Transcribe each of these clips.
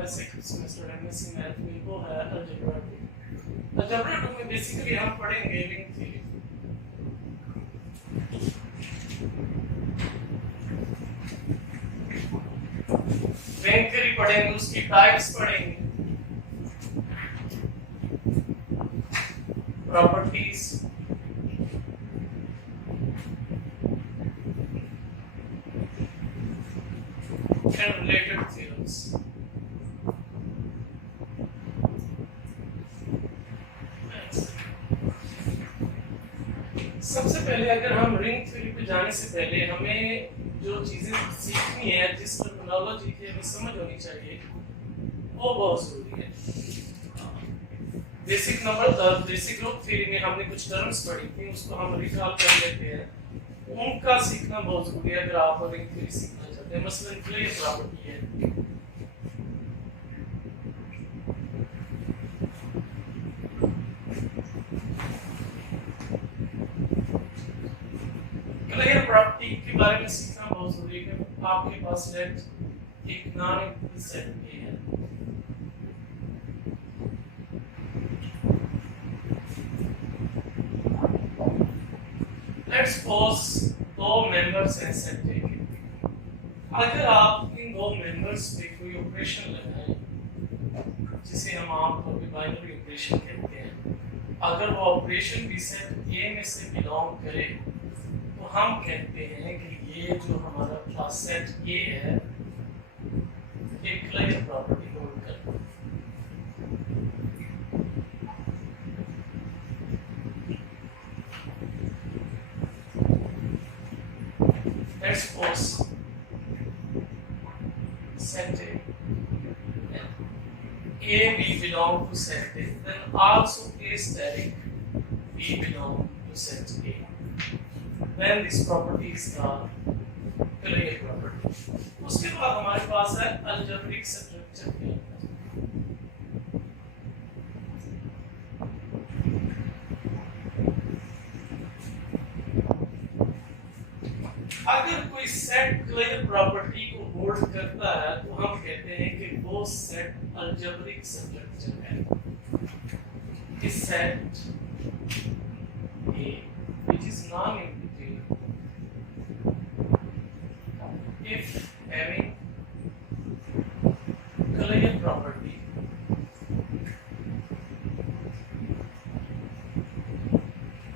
है second semester MSc math में, वो है अलजेब्रा 2। अलजेब्रा 2 में बेसिकली हम पढ़ेंगे रिंग थ्योरी। रिंग थ्योरी पढ़ेंगे, उसकी टाइप्स पढ़ेंगे, प्रॉपर्टीज, and related theorems। सबसे पहले अगर हम रिंग थ्योरी पे जाने से पहले हमें जो चीजें सीखनी है, जिस टर्मिनोलॉजी की हमें समझ होनी चाहिए, वो बहुत जरूरी है। बेसिक ग्रुप थ्योरी में हमने कुछ टर्म्स पढ़ी थी, उसको हम रिकॉल कर लेते हैं। उनका सीखना बहुत जरूरी है अगर आप रिंग थ्योरी सीखना चाहते हैं। मसलन क्लियर प्रॉपर्टी है, क्लियर प्रॉपर्टी के बारे में सीखना बहुत जरूरी है। आपके पास सेट एक नॉन एम्प्टी सेट ए है, लेट्स सपोज दो मेंबर्स हैं सेट ए के। अगर आप इन दो मेंबर्स पे कोई ऑपरेशन लगाएं, जिसे हम आमतौर पे बाइनरी ऑपरेशन कहते हैं, अगर वो ऑपरेशन भी सेट ए में से बिलोंग करे, तो हम कहते हैं कि ये जो हमारा क्लास सेट ए है, एक क्लियर प्रॉपर्टी होल्ड करता है। Let's suppose set A B belong to set A, then also A static B belong to set A. Then this property is called clear property. उसके बाद हमारे पास है algebraic structure। अगर कोई सेट क्लियर प्रॉपर्टी को hold करता है, तो हम कहते हैं कि वो सेट अलजेब्रिक स्ट्रक्चर है। इस set A which is non-empty if having clear property,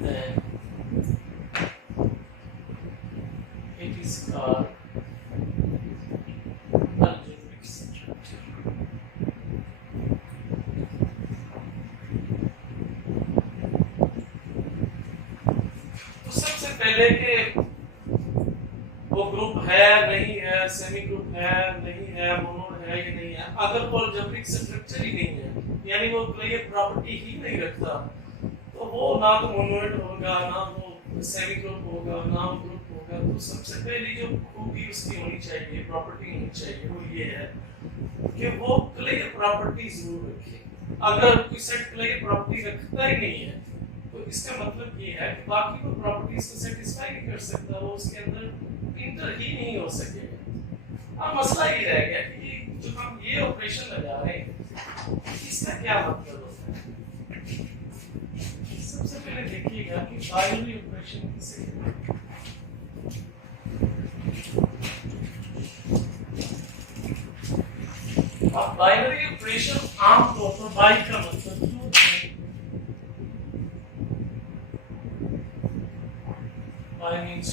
then it is called algebraic structure। तो सबसे पहले के वो ग्रुप है नहीं है, सेमी ग्रुप है नहीं है, मोनोड है या नहीं है। अगर वो अलजेब्रिक स्ट्रक्चर ही नहीं है, यानी वो क्लियर प्रॉपर्टी ही नहीं रखता, तो वो ना तो मोनोड होगा, ना वो सेमी ग्रुप होगा, ना वो ग्रुप होगा। तो सबसे पहली जो खूबी उसकी होनी चाहिए, प्रॉपर्टी होनी चाहिए, वो ये है कि वो क्लियर प्रॉपर्टी जरूर रखे। अगर कोई सेट क्लियर प्रॉपर्टी रखता ही नहीं है, तो इसका मतलब ये है कि बाकी कोई प्रॉपर्टीज को सेटिस्फाई नहीं कर सकता, वो उसके अंदर इंटर ही नहीं हो सकेगा। अब मसला ये रह गया कि जो हम ये ऑपरेशन लगा रहे हैं, इसका क्या मतलब होता है। सबसे पहले देखिएगा कि बाइनरी ऑपरेशन किसे कहते हैं। अब बाइनरी ऑपरेशन आमतौर पर बाई का मतलब जो बाई मींस,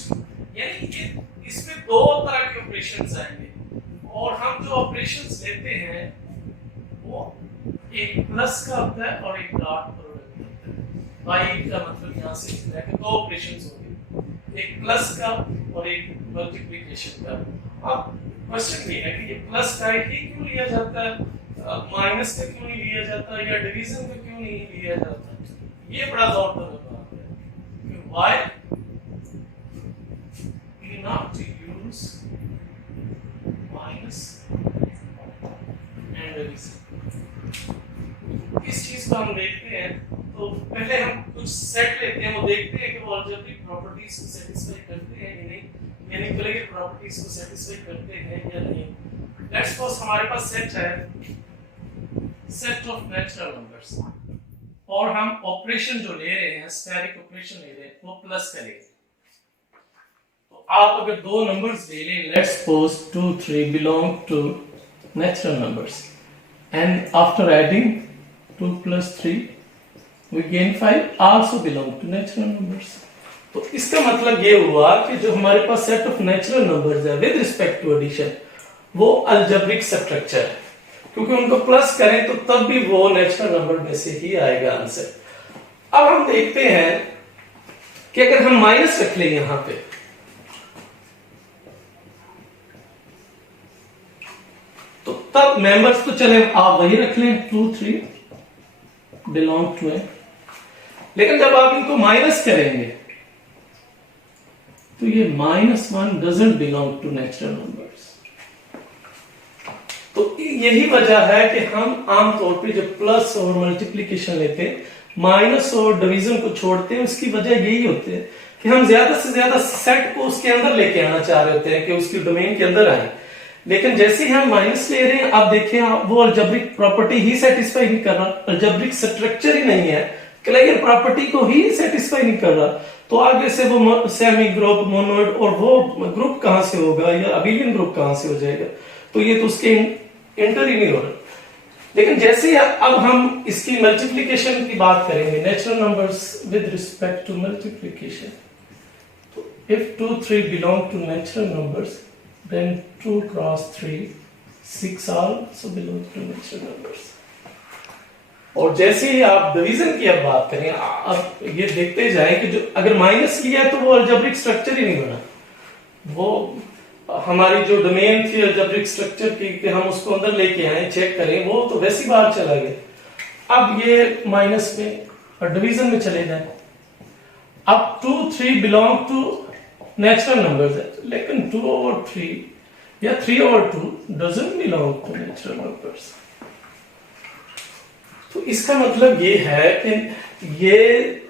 यानी कि इसमें दो तरह के ऑपरेशंस आएंगे, और हम जो ऑपरेशंस लेते हैं वो एक प्लस का होता है और एक डॉट प्रोडक्ट होता है। बाई का मतलब यहाँ से लेकर दो ऑपरेशंस होंगे, एक प्लस का और एक मल्टीप्लिकेशन का। अब क्वेश्चन ये है कि ये प्लस का ही क्यों लिया जाता है, माइनस का क्यों नहीं लिया जाता, या डिवीजन का क्यों नहीं लिया जाता। ये बड़ा दौड़ता बात है कि why not to use minus and division। इस चीज को हम देखते हैं, तो पहले हम कुछ सेट लेते हैं, वो देखते हैं कि वो अलजेब्रिक प्रॉपर्टीज को सेटिस्फाई करते हैं या नहीं, यानी क्लियर प्रॉपर्टीज को सेटिस्फाई करते हैं या नहीं। लेट्स सपोज हमारे पास सेट है, सेट ऑफ नेचुरल नंबर्स, और हम ऑपरेशन जो ले रहे हैं, स्टेरिक ऑपरेशन ले रहे हैं, वो प्लस करेंगे। तो आप अगर दो नंबर्स ले लें, let's suppose 2 3 belong to natural numbers, and after adding 2 plus 3 we gain 5 also belong to natural numbers। तो इसका मतलब ये हुआ कि जो हमारे पास सेट ऑफ नेचुरल नंबर्स है विद रिस्पेक्ट टू एडिशन, वो अलजेब्रिक स्ट्रक्चर है, क्योंकि उनको प्लस करें तो तब भी वो नेचुरल नंबर में से ही आएगा आंसर। अब हम देखते हैं कि अगर हम माइनस रख लें यहां पे, तो तब मेंबर्स तो चले आप वही रख लें 2 3 बिलोंग टू है, लेकिन जब आप इनको माइनस करेंगे तो ये -1 doesn't belong to natural numbers. तो यही वजह है कि हम आमतौर पे जब प्लस और मल्टीप्लिकेशन लेते हैं, माइनस और डिवीजन को छोड़ते हैं, उसकी वजह यही होती है कि हम ज्यादा से ज्यादा सेट को उसके अंदर लेके आना चाह रहे होते हैं कि उसकी डोमेन के अंदर आए, लेकिन जैसे ही हम माइनस ले रहे हैं, आप देखिए वो अलजेब्रिक प्रॉपर्टी ही सेटिस्फाई नहीं कर रहा, अलजेब्रिक स्ट्रक्चर ही नहीं है, क्लियर प्रॉपर्टी को ही सेटिस्फाई नहीं कर रहा, तो आगे से वो सेमी ग्रुप, मोनोइड, और वो ग्रुप कहां से होगा या अबिलियन ग्रुप कहां से हो जाएगा, तो ये तो उसके इंटर ही नहीं हो रहा। लेकिन जैसे ही अब हम इसकी मल्टीप्लिकेशन की बात करेंगे, natural numbers with respect to multiplication, तो if 2 3 belong to natural numbers, then 2 cross 3 6 also belongs to natural numbers। और जैसे ही आप डिवीजन की अब बात करें, अब ये देखते जाएं कि जो अगर माइनस किया तो वो अलजेब्रिक स्ट्रक्चर ही नहीं बना, वो हमारी जो डोमेन थी अलजेब्रिक स्ट्रक्चर की कि हम उसको अंदर लेके आए, चेक करें, वो तो वैसी बाहर चला गया। अब ये माइनस में और डिवीजन में चले जाए, अब 2 3 बिलोंग टू नेचुरल नंबर्स है, लेकिन 2/3 या 3/2 doesn't belong to natural numbers. तो इसका मतलब ये है कि ये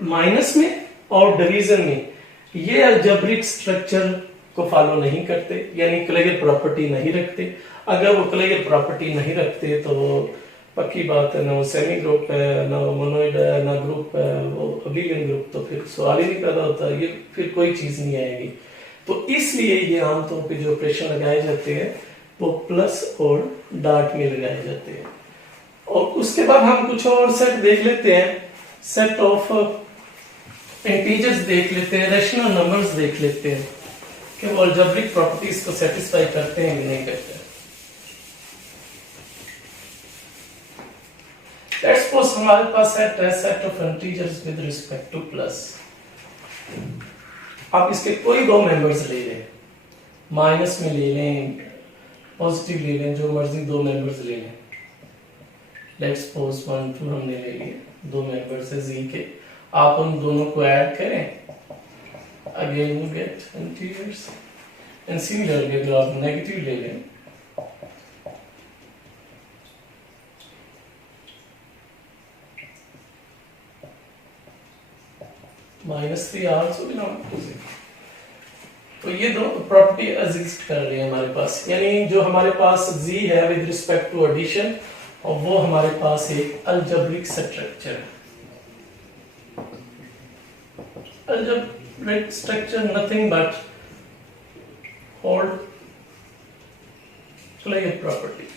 माइनस में और डिवीजन में ये अलजेब्रिक स्ट्रक्चर को फॉलो नहीं करते, यानी क्लियर प्रॉपर्टी नहीं रखते। अगर वो क्लियर प्रॉपर्टी नहीं रखते तो पक्की बात है, ना वो सेमी ग्रुप है, ना वो मोनोइड है, ना ग्रुप है, वो अबिलियन ग्रुप, तो फिर सवाल ही नहीं पैदा होता, ये फिर कोई चीज नहीं आएगी। तो इसलिए ये आमतौर पे जो ऑपरेशन लगाए जाते हैं वो प्लस और डॉट में लगाए जाते हैं। और उसके बाद हम कुछ और सेट देख लेते हैं, सेट ऑफ इंटीजर्स देख लेते हैं, रेशनल नंबर्स देख लेते हैं कि वो अलजेब्रिक प्रॉपर्टीज को सेटिस्फाई करते हैं कि नहीं करते हैं। लेट्स सपोज हमारे पास set of integers with respect to plus. आप इसके कोई दो मेंबर्स ले लें, माइनस में ले लें, पॉजिटिव ले लें, जो मर्जी दो मेंबर्स ले लें। लेट्स सपोज 1 2 हमने ले लिए, दो मेंबर्स है जी के, आप उन दोनों को ऐड करें, again you get integers. And similarly अगर आप नेगेटिव ले लें, -3 also belong to 0। तो ये दो प्रॉपर्टी एग्जिस्ट कर रही है हमारे पास, यानी जो हमारे पास z है विद रिस्पेक्ट टू एडिशन, और वो हमारे पास एक अलजेब्रिक स्ट्रक्चर है। Algebraic structure nothing but hold clear property.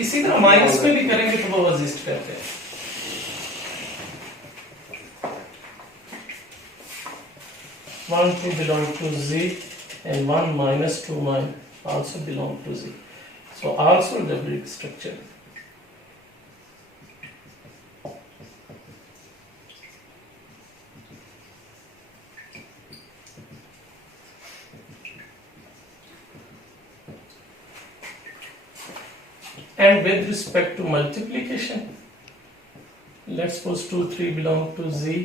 इसी तरह माइनस में भी करेंगे तो वो एग्जिस्ट करते हैं। One 2 belong to Z and 1 - 2 also belong to Z, so also algebraic structure। And with respect to multiplication, let's suppose 2 3 belong to Z,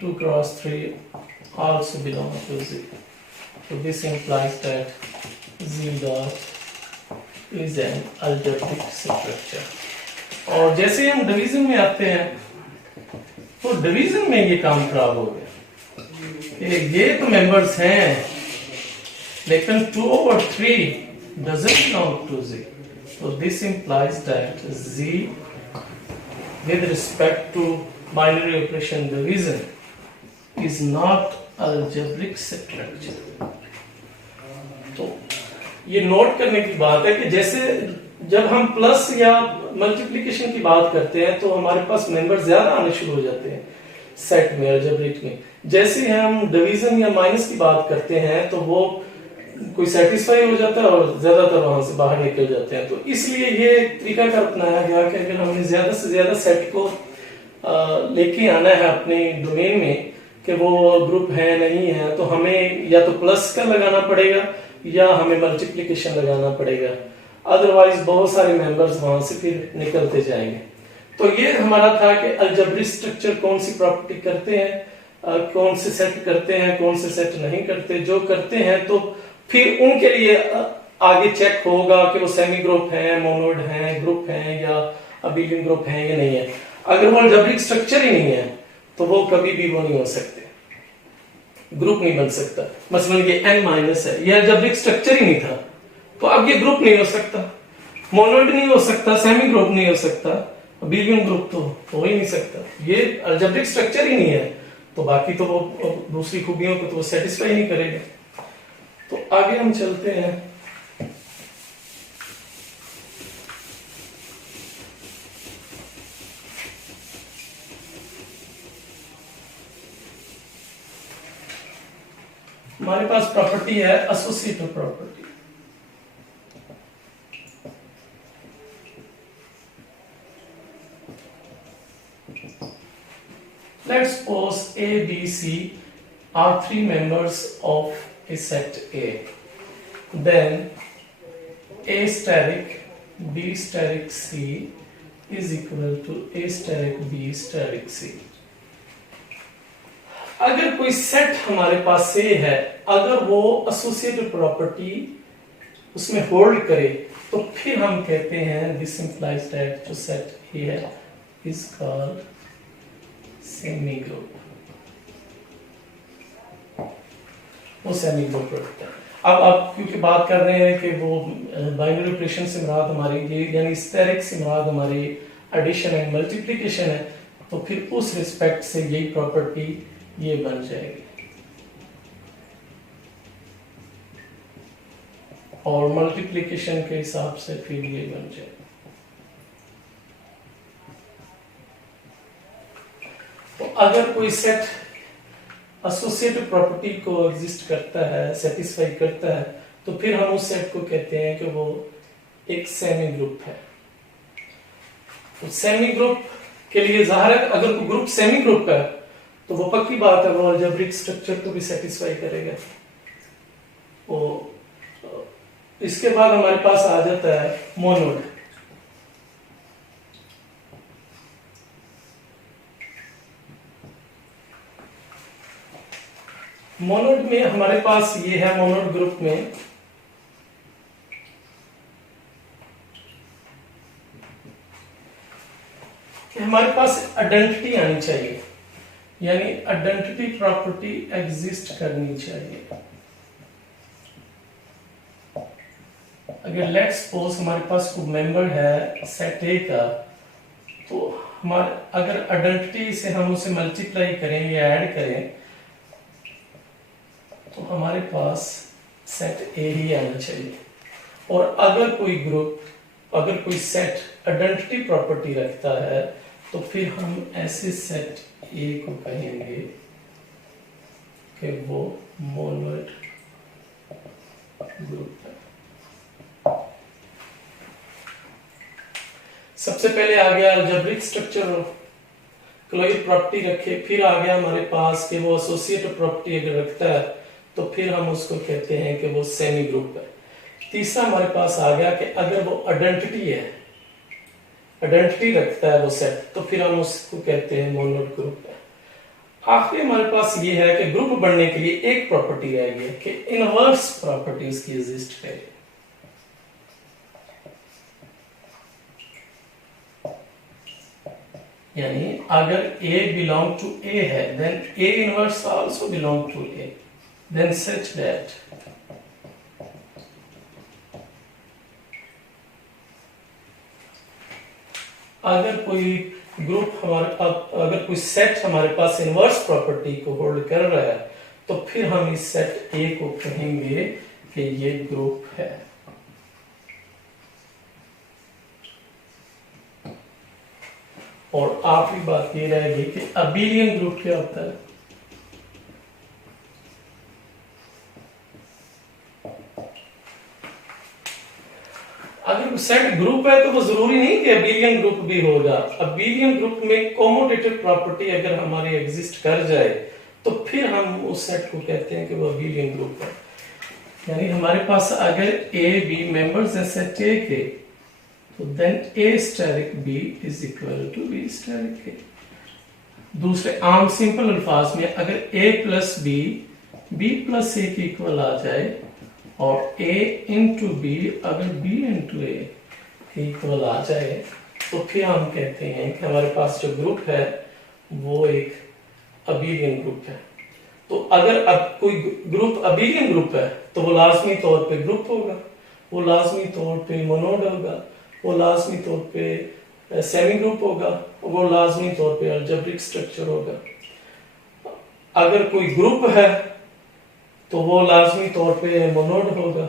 2 cross 3 also belong to Z, so this implies that Z dot is an algebraic structure। और जैसे हम division में आते हैं तो division में ये काम खराब हो गया, ये तो मेंबर्स हैं, लेकिन 2 over 3 doesn't belong to Z. So this implies that Z with respect to binary operation division is not algebraic structure. तो ये नोट करने की बात है कि जैसे जब हम प्लस या मल्टीप्लिकेशन की बात करते हैं तो हमारे पास मेंबर ज्यादा आने शुरू हो जाते हैं सेट में, अलजेब्रिक में। जैसे हम डिवीजन या माइनस की बात करते हैं तो वो कोई सेटिस्फाई हो जाता है और ज्यादातर वहां से बाहर निकल जाते हैं। तो इसलिए ये तरीका कर अपनाया गया कि अगर हमने ज्यादा से ज्यादा सेट को लेके आना है अपने डोमेन में कि वो ग्रुप है नहीं है, तो हमें या तो प्लस का लगाना पड़ेगा या हमें मल्टीप्लिकेशन लगाना पड़ेगा, अदरवाइज बहुत सारे मेंबर्स वहां से फिर निकलते जाएंगे। तो ये हमारा था कि अलजेब्रिक स्ट्रक्चर कौन सी प्रॉपर्टी करते हैं, कौन से सेट करते हैं, कौन से सेट नहीं करते। जो करते हैं तो फिर उनके लिए आगे चेक होगा कि वो सेमी ग्रुप है, मोनोड है, ग्रुप है या अबेलियन ग्रुप है या नहीं है। अगर वो अलजेब्रिक स्ट्रक्चर ही नहीं है तो वो कभी भी वो नहीं हो सकते, ग्रुप नहीं बन सकता। मसलन ये n माइनस है, ये अलजेब्रिक स्ट्रक्चर ही नहीं था, तो अब ये ग्रुप नहीं हो सकता, मोनोड नहीं हो सकता, सेमी ग्रुप नहीं हो सकता, अबेलियन ग्रुप तो हो ही नहीं सकता। ये अलजेब्रिक स्ट्रक्चर ही नहीं है, तो बाकी तो वो दूसरी खूबियों को तो वो सेटिस्फाई नहीं करेगा। तो आगे हम चलते हैं। हमारे पास प्रॉपर्टी है associative property. Let's suppose A, B, C are 3 members of a set A. Then A steric B steric C is equal to A steric B steric C. अगर कोई सेट हमारे पास से है, अगर वो एसोसिएटिव प्रॉपर्टी उसमें hold करे तो फिर हम कहते हैं दिस इंप्लाइज दैट जो सेट ए है इज कॉल्ड सेमी ग्रुप। वो सेमी ग्रुप रखता है। अब क्योंकि बात कर रहे हैं कि वो बाइनरी ऑपरेशन से मुराद हमारी ये यानी स्टेरिक से मुराद हमारी एडिशन एंड मल्टीप्लिकेशन है, तो फिर उस रिस्पेक्ट से यही प्रॉपर्टी ये बन जाएगी। और मल्टीप्लिकेशन के हिसाब से फिर ये बन जाएगा। तो अगर कोई सेट एसोसिएटिव प्रॉपर्टी को एग्जिस्ट करता है, सेटिस्फाई करता है, तो फिर हम उस सेट को कहते हैं कि वो एक सेमी ग्रुप है। तो सेमी ग्रुप के लिए जाहिर है अगर कोई ग्रुप सेमी ग्रुप का है तो वो पक्की बात है वो अलजेब्रिक स्ट्रक्चर को भी सेटिस्फाई करेगा। वो इसके बाद हमारे पास आ जाता है मोनोड। मोनोड में हमारे पास ये है, मोनोड ग्रुप में कि हमारे पास आइडेंटिटी आनी चाहिए, यानी आइडेंटिटी प्रॉपर्टी एग्जिस्ट करनी चाहिए। अगर लेट्स सपोज हमारे पास कोई मेंबर है सेट ए का, तो हमारे अगर आइडेंटिटी से हम उसे मल्टीप्लाई करें या ऐड करें तो हमारे पास सेट ए ही आना चाहिए। और अगर कोई ग्रुप, अगर कोई सेट आइडेंटिटी प्रॉपर्टी रखता है तो फिर हम ऐसे सेट ए को कहेंगे कि वो मोनोड ग्रुप है। सबसे पहले आ गया अलजेब्रिक स्ट्रक्चर, क्लोइड प्रॉपर्टी रखे, फिर आ गया हमारे पास कि वो एसोसिएटिव प्रॉपर्टी अगर रखता है तो फिर हम उसको कहते हैं कि वो सेमी ग्रुप है। तीसरा हमारे पास आ गया कि अगर वो आइडेंटिटी है, आइडेंटिटी रखता है वो सेट, तो फिर हम उसको कहते हैं मोनोड ग्रुप है। आखिरी हमारे पास ये है कि ग्रुप बनने के लिए एक प्रॉपर्टी रह गई कि इनवर्स प्रॉपर्टी उसकी एग्जिस्ट करे। यानी अगर A belong to A है, then A inverse also belong to A, then such that अगर कोई ग्रुप अगर कोई सेट हमारे पास इनवर्स प्रॉपर्टी को होल्ड कर रहा है, तो फिर हम इस सेट A को कहेंगे कि ये ग्रुप है। और आखिरी बात ये रहेगी कि अबेलियन ग्रुप क्या होता है। अगर सेट ग्रुप है तो वो जरूरी नहीं कि अबेलियन ग्रुप भी होगा। अबेलियन ग्रुप में कोमोटेटिव प्रॉपर्टी अगर हमारी एग्जिस्ट कर जाए तो फिर हम उस सेट को कहते हैं कि वो अबेलियन ग्रुप है। यानी हमारे पास अगर ए बी मेंबर्स है सेट ए के, तो then A asterisk B is equal to B asterisk A। दूसरे आम सिंपल अल्फाज में अगर A plus B B plus A के इक्वल आ जाए और A इंटू B अगर B इंटू A के इक्वल आ जाए, तो फिर हम कहते हैं कि हमारे पास जो ग्रुप है वो एक अबेलियन ग्रुप है। तो अगर अब कोई ग्रुप अबेलियन ग्रुप है तो वो लाजमी तौर पे ग्रुप होगा, वो लाजमी तौर पे मोनोड होगा, वो लाजमी तौर पे सेमी ग्रुप होगा, वो लाजमी तौर पे अलजेब्रिक स्ट्रक्चर होगा। अगर कोई ग्रुप है तो वो लाजमी तौर पे मोनोड होगा,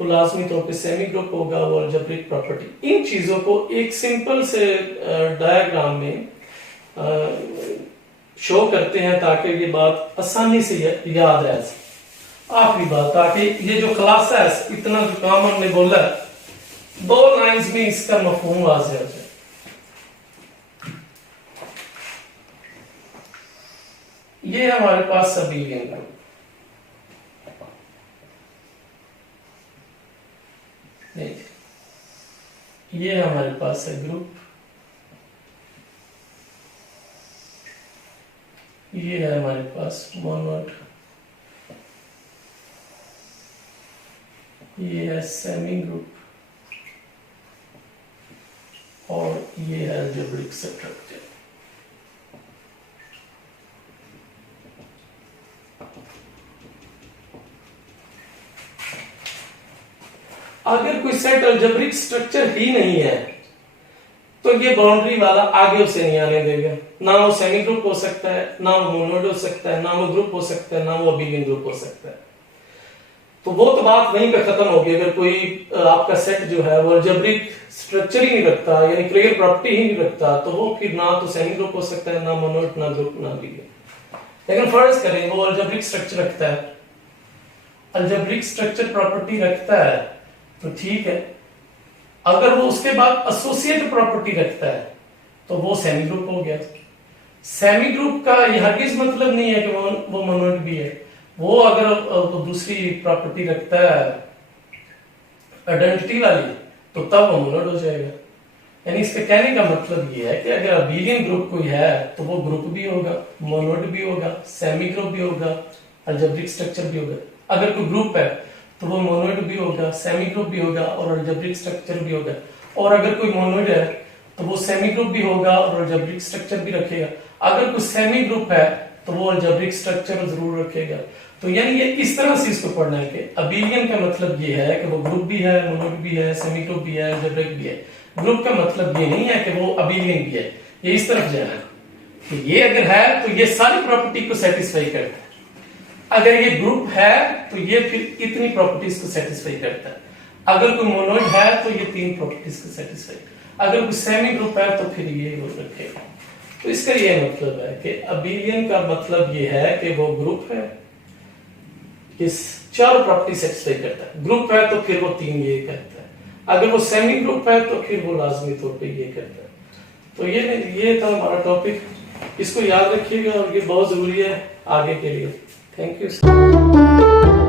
वो लाजमी तौर पे सेमी ग्रुप होगा, वो अलजेब्रिक प्रॉपर्टी। इन चीजों को एक सिंपल से डायग्राम में शो करते हैं ताकि ये बात आसानी से याद है। आखिरी बात, ताकि ये जो खुलासा है, इतना जो काम हमने बोला, 2 लाइंस में इसका मफहूम वाज़ेह हो जाए। ये हमारे पास अबेलियन ग्रुप, ये हमारे पास है ग्रुप, ये है हमारे पास मोनोड, ये है सेमी ग्रुप और ये है अलजेब्रिक स्ट्रक्चर। अगर कोई सेट अलजेब्रिक स्ट्रक्चर ही नहीं है तो ये बाउंड्री वाला आगे उसे नहीं आने देगा। ना वो सेमी ग्रुप हो सकता है, ना वो मोनोड हो सकता है, ना वो ग्रुप हो सकता है, ना वो अबेलियन ग्रुप हो सकता है। तो वो तो बात वहीं पे खत्म होगी। अगर कोई आपका सेट जो है वो अलजेब्रिक स्ट्रक्चर ही नहीं रखता, यानी क्लियर प्रॉपर्टी ही नहीं रखता, तो वो फिर ना तो सेमी ग्रुप हो सकता है, ना मोनोड, ना ग्रुप, ना अबेलियन। लेकिन फर्ज करें वो अलजेब्रिक स्ट्रक्चर रखता है, अलजेब्रिक स्ट्रक्चर प्रॉपर्टी रखता है, तो ठीक है। अगर वो उसके बाद एसोसिएट प्रॉपर्टी रखता है तो वो सेमी ग्रुप हो गया। सेमी ग्रुप का यह हरगिज मतलब नहीं है कि वो मोनोड भी है। वो अगर वो दूसरी प्रॉपर्टी रखता है आइडेंटिटी वाली, तो तब वो मोनोड हो जाएगा। यानी इसके कहने का मतलब ये है कि अगर अबेलियन ग्रुप कोई है तो वो ग्रुप भी होगा, मोनोड भी होगा, सेमी ग्रुप भी होगा, अलजेब्रिक स्ट्रक्चर भी होगा। अगर कोई ग्रुप है तो वो मोनोड भी होगा, सेमी ग्रुप भी होगा और अलजेब्रिक स्ट्रक्चर भी होगा। और अगर कोई मोनोड है तो वो सेमी ग्रुप भी होगा और अलजेब्रिक स्ट्रक्चर भी रखेगा। अगर कोई सेमी ग्रुप है तो वो अलजेब्रिक स्ट्रक्चर जरूर रखेगा। तो यानी ये इस तरह से इसको पढ़ना है कि अबेलियन का मतलब ये है कि वो ग्रुप भी है, मोनोड भी है, सेमी ग्रुप भी है, अलजेब्रिक भी है। ग्रुप का मतलब ये नहीं है कि वो अबेलियन भी है। ये इस तरफ जाना है कि ये अगर है तो ये सारी प्रॉपर्टी को सेटिस्फाई करता है। अगर ये ग्रुप है तो ये फिर इतनी प्रॉपर्टीज को सेटिस्फाई करता है। अगर कोई मोनोड है तो ये 3 प्रॉपर्टीज को सेटिस्फाई, अगर कोई सेमी ग्रुप है तो फिर ये वो रखेगा। तो इसका ये मतलब है कि अबेलियन का मतलब ये है कि वो ग्रुप है, इस 4 प्रॉपर्टी सेटिस्फाई करता है। ग्रुप है तो फिर वो 3 ये करता है, अगर वो सेमी ग्रुप है तो फिर वो लाजमी तौर पे ये करता है। तो ये था हमारा टॉपिक, इसको याद रखिएगा और ये बहुत जरूरी है आगे के लिए। Thank you.